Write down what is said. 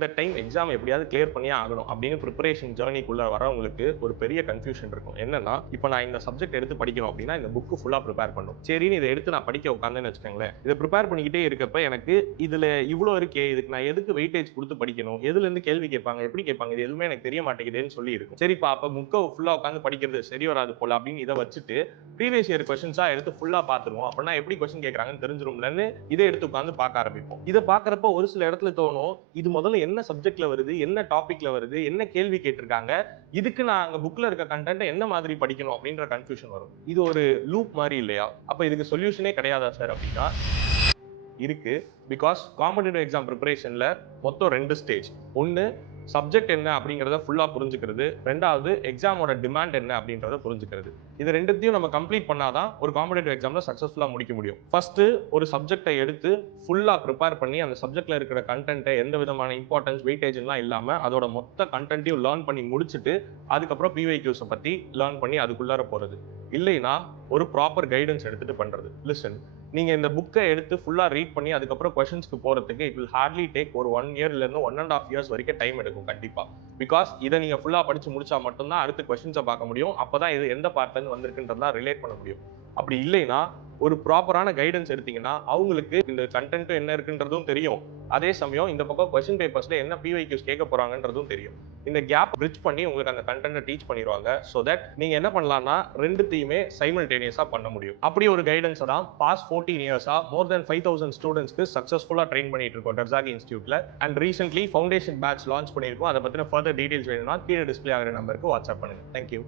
இந்த time exam எப்படியாவது clear பண்ணியே ஆகணும் அப்படின்னு ப்ரிப்பரேஷன் ஜேர்னிக்குள்ள வரவங்களுக்கு ஒரு பெரிய கன்ஃபியூஷன் இருக்கும். என்னன்னா, இப்போ நான் இந்த சப்ஜெக்ட் எடுத்து படிக்கணும் அப்படின்னா இந்த புக்கு ஃபுல்லா ப்ரிப்பேர் பண்ணும். சரின்னு இதை எடுத்து நான் படிக்க உட்காந்தேன்னு வச்சுக்கோங்களேன், இதை ப்ரிப்பேர் பண்ணிக்கிட்டே இருக்கப்ப எனக்கு இதுல இவ்வளோ இருக்கே, இதுக்கு நான் எதுக்கு வெயிட்டேஜ் கொடுத்து படிக்கணும், எதுல இருந்து கேள்வி கேட்பாங்க, எப்படி கேட்பாங்க, இது எதுவுமே எனக்கு தெரிய மாட்டேங்குதுன்னு சொல்லி இருக்கும். சரிப்பா, அப்ப புக்கை ஃபுல்லா உட்காந்து படிக்கிறது சரி வராது போல அப்படின்னு இதை வச்சுட்டு ப்ரீவியஸ் இயர் கொஸ்டின்ஸா எடுத்து ஃபுல்லா பார்த்துருவோம். அப்படின்னா எப்படி கொஸ்டின் கேட்கறாங்கன்னு தெரிஞ்சிரும்லன்னு இதை எடுத்து உட்காந்து பார்க்க ஆரம்பிப்போம். இதை பார்க்கறப்ப ஒரு சில இடத்துல தோணும், இது முதல்ல என்ன சப்ஜெக்ட்ல வருது, என்ன டாபிக்ல வருது, என்ன கேள்வி கேட்டிருக்காங்க, இதுக்கு நான் அங்க புக்ல இருக்க கண்டென்ட் என்ன மாதிரி படிக்கணும் அப்படின்ற கன்ஃபியூஷன் வரும். இது ஒரு லூப் மாதிரி இல்லையா? அப்ப இதுக்கு சொல்யூஷனே கிடையாதா சார் அப்படின்னா இருக்கு. பிகாஸ் காம்படிட்டிவ் எக்ஸாம் ப்ரிப்பரேஷன்ல மொத்தம் 2 ஸ்டேஜ். ஒன்னு சப்ஜெக்ட் என்ன அப்படிங்கிறத ஃபுல்லா புரிஞ்சுக்கிறது, ரெண்டாவது எக்ஸாமோட டிமாண்ட் என்ன அப்படின்றத புரிஞ்சுக்கிறது. இது ரெண்டுத்தையும் நம்ம கம்ப்ளீட் பண்ணாதான் ஒரு காம்படிட்டிவ் எக்ஸாம்ல சக்சஸ்ஃபுல்லா முடிக்க முடியும். ஃபர்ஸ்ட் ஒரு சப்ஜெக்டை எடுத்து ஃபுல்லா ப்ரிப்பேர் பண்ணி அந்த சப்ஜெக்ட்ல இருக்கிற கண்டென்ட்டை எந்த விதமான இம்பார்ட்டன்ஸ் வெயிட்டேஜ் எல்லாம் இல்லாம அதோட மொத்த கண்டென்ட்டையும் லேர்ன் பண்ணி முடிச்சுட்டு அதுக்கப்புறம் பிவைக்யூஸை பத்தி லேர்ன் பண்ணி அதுக்குள்ளார போறது. இல்லைன்னா ஒரு ப்ராப்பர் கைடன்ஸ் எடுத்துட்டு பண்றது. லிசன், நீங்க இந்த புக்கை எடுத்து ஃபுல்லா ரீட் பண்ணி அதுக்கப்புறம் கொஸ்டின்ஸ்க்கு போறதுக்கு இட் வில் ஹார்ட்லி டேக் ஒரு 1 இயர்ல இருந்து 1.5 இயர்ஸ் வரைக்கும் டைம் எடுக்கும் கண்டிப்பா. பிகாஸ் இதை நீங்க ஃபுல்லா படிச்சு முடிச்சா மட்டும்தான் அடுத்த கொஸ்டின்ஸை பார்க்க முடியும். அப்பதான் இது எந்த பார்ட்ல இருந்து வந்திருக்குன்றதெல்லாம் ரிலேட் பண்ண முடியும். அப்படி இல்லைன்னா ஒரு ப்ராப்பரான கைடன்ஸ் எடுத்தீங்கன்னா அவங்களுக்கு இந்த கண்டென்ட் என்ன இருக்குன்றதும் தெரியும், அதே சமயம் இந்த பக்கம் கொஸ்டின் பேப்பர்ஸ்ல என்ன பிவைக்யூஸ் கேட்க போறாங்கன்றதும் தெரியும். இந்த கேப் பிரிட்ஜ் பண்ணி உங்களுக்கு அந்த கண்டென்ட்டை டீச் பண்ணிடுவாங்க. ஸோ தட் நீங்க என்ன பண்ணலாம்னா ரெண்டுத்தையுமே சைமல்டேனியஸா பண்ண முடியும். அப்படி ஒரு கைடன்ஸ் தான் பாஸ்ட் 14 இயர்ஸா மோர் தென் 5000 ஸ்டூடெண்ட்ஸ்க்கு சக்சஸ்ஃபுல்லா ட்ரெயின் பண்ணிட்டு இருக்கோம் டர்சாகி இன்ஸ்டியூட்ல. And recently foundation batch launch பண்ணியிருக்கோம். அதை பத்தின ஃபர்தர் டீடைல்ஸ் வேணும்னா கீழே டிஸ்பிளே ஆகிற நம்பருக்கு வாட்ஸ்அப் பண்ணுங்க. தேங்க்யூ.